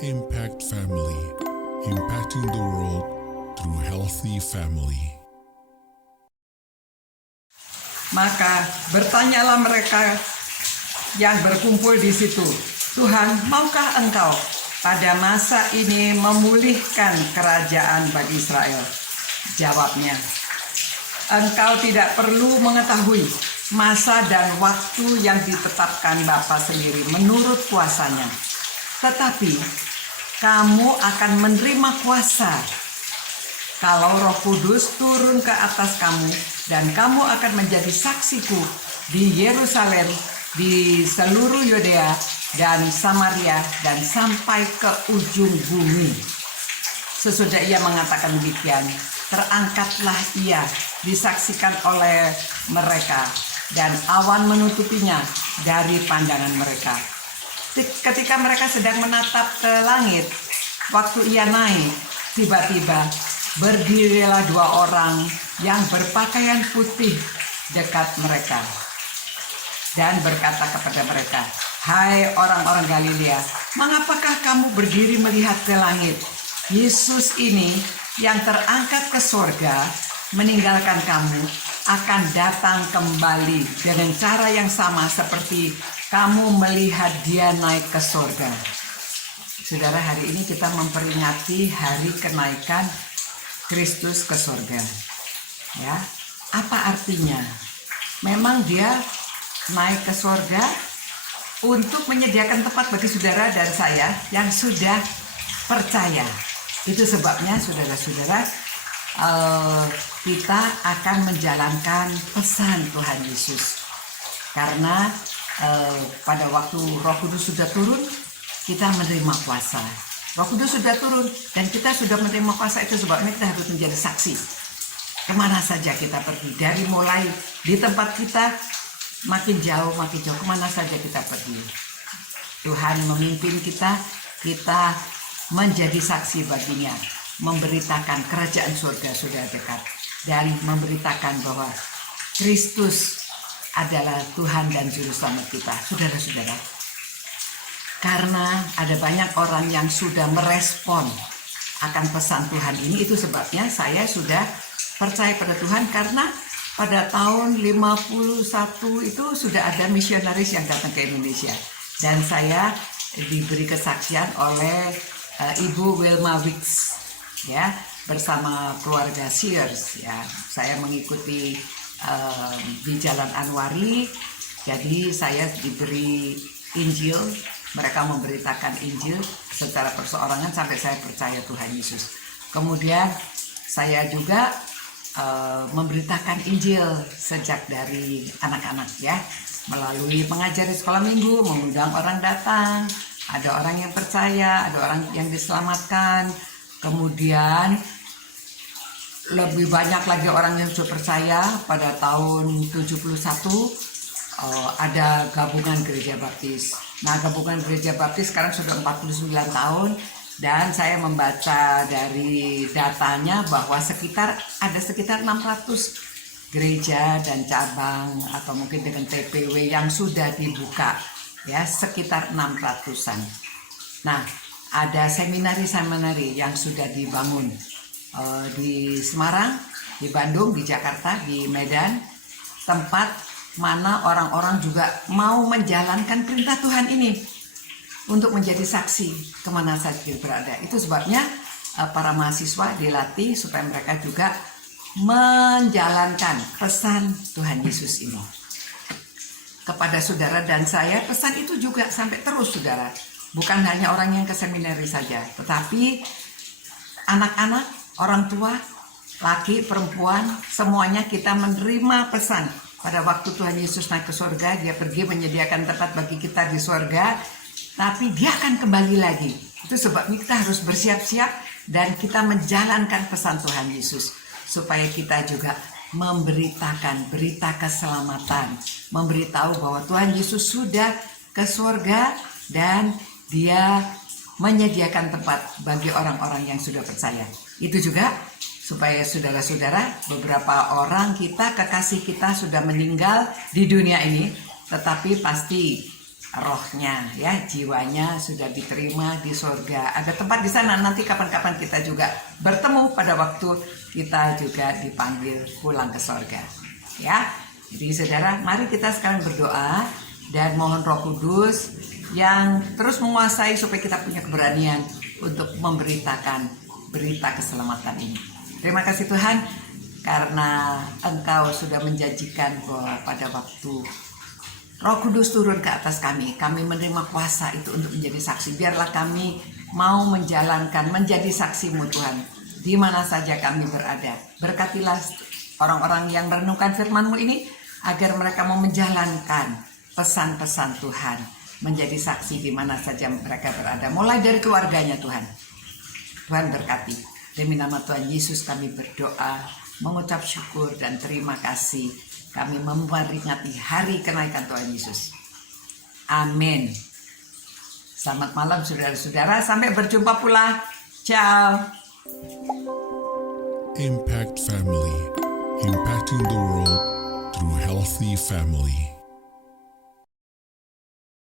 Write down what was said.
Impact Family, impacting the world through healthy family. Maka bertanyalah mereka yang berkumpul di situ, Tuhan, maukah Engkau pada masa ini memulihkan kerajaan bagi Israel? Jawabnya, Engkau tidak perlu mengetahui masa dan waktu yang ditetapkan Bapa sendiri menurut kuasanya. Tetapi kamu akan menerima kuasa kalau Roh Kudus turun ke atas kamu, dan kamu akan menjadi saksiku di Yerusalem, di seluruh Yudea dan Samaria, dan sampai ke ujung bumi. Sesudah ia mengatakan demikian, terangkatlah ia, disaksikan oleh mereka, dan awan menutupinya dari pandangan mereka. Ketika mereka sedang menatap ke langit, waktu ia naik, tiba-tiba berdirilah dua orang yang berpakaian putih dekat mereka dan berkata kepada mereka, "Hai orang-orang Galilea, mengapakah kamu berdiri melihat ke langit? Yesus ini yang terangkat ke surga meninggalkan kamu akan datang kembali dengan cara yang sama seperti kamu melihat dia naik ke surga." Saudara, hari ini kita memperingati hari kenaikan Kristus ke surga. Ya, apa artinya? Memang dia naik ke surga untuk menyediakan tempat bagi saudara dan saya yang sudah percaya. Itu sebabnya saudara-saudara, kita akan menjalankan pesan Tuhan Yesus. Karena pada waktu Roh Kudus sudah turun, kita menerima kuasa. Roh Kudus sudah turun dan kita sudah menerima kuasa, itu sebabnya kita harus menjadi saksi. Kemana saja kita pergi, dari mulai di tempat kita makin jauh, kemana saja kita pergi. Tuhan memimpin kita menjadi saksi baginya, memberitakan kerajaan surga sudah dekat, dan memberitakan bahwa Kristus adalah Tuhan dan Juru Selamat kita, saudara-saudara. Karena ada banyak orang yang sudah merespon akan pesan Tuhan ini, itu sebabnya saya sudah percaya pada Tuhan, karena pada tahun 51 itu sudah ada misionaris yang datang ke Indonesia. Dan saya diberi kesaksian oleh Ibu Wilma Wicks, ya, bersama keluarga Sears. Ya, saya mengikuti di Jalan Anwari, jadi saya diberi Injil. Mereka memberitakan Injil secara perseorangan sampai saya percaya Tuhan Yesus. Kemudian saya juga memberitakan Injil sejak dari anak-anak, ya, melalui mengajari sekolah minggu, mengundang orang datang, ada orang yang percaya, ada orang yang diselamatkan. Kemudian lebih banyak lagi orang yang sudah percaya. Pada tahun 71 ada gabungan gereja baptis. Nah, gabungan gereja baptis sekarang sudah 49 tahun, dan saya membaca dari datanya bahwa ada sekitar 600 gereja dan cabang atau mungkin dengan TPW yang sudah dibuka, ya, sekitar 600-an. Nah, ada seminari-seminari yang sudah dibangun di Semarang, di Bandung, di Jakarta, di Medan, tempat mana orang-orang juga mau menjalankan perintah Tuhan ini untuk menjadi saksi kemana saja berada. Itu sebabnya para mahasiswa dilatih supaya mereka juga menjalankan pesan Tuhan Yesus ini. Kepada saudara dan saya, pesan itu juga sampai terus, saudara. Bukan hanya orang yang ke seminari saja, tetapi anak-anak, orang tua, laki, perempuan, semuanya kita menerima pesan. Pada waktu Tuhan Yesus naik ke surga, dia pergi menyediakan tempat bagi kita di surga, tapi dia akan kembali lagi. Itu sebabnya kita harus bersiap-siap dan kita menjalankan pesan Tuhan Yesus, supaya kita juga memberitakan berita keselamatan, memberitahu bahwa Tuhan Yesus sudah ke surga dan dia menyediakan tempat bagi orang-orang yang sudah percaya. Itu juga supaya saudara-saudara, beberapa orang kita, kekasih kita sudah meninggal di dunia ini, tetapi pasti rohnya, ya, jiwanya sudah diterima di surga. Ada tempat di sana, nanti kapan-kapan kita juga bertemu pada waktu kita juga dipanggil pulang ke surga. Ya, jadi saudara, mari kita sekarang berdoa dan mohon Roh Kudus yang terus menguasai supaya kita punya keberanian untuk memberitakan berita keselamatan ini. Terima kasih Tuhan, karena Engkau sudah menjanjikan bahwa pada waktu Roh Kudus turun ke atas kami menerima kuasa itu untuk menjadi saksi. Biarlah kami mau menjalankan, menjadi saksi-Mu Tuhan, di mana saja kami berada. Berkatilah orang-orang yang merenungkan firman-Mu ini, agar mereka mau menjalankan pesan-pesan Tuhan, menjadi saksi di mana saja mereka berada. Mulai dari keluarganya Tuhan. Tuhan berkati. Demi nama Tuhan Yesus kami berdoa, mengucap syukur dan terima kasih. Kami memperingati hari kenaikan Tuhan Yesus. Amin. Selamat malam saudara-saudara. Sampai berjumpa pula. Ciao. Impact Family, impacting the world through healthy family.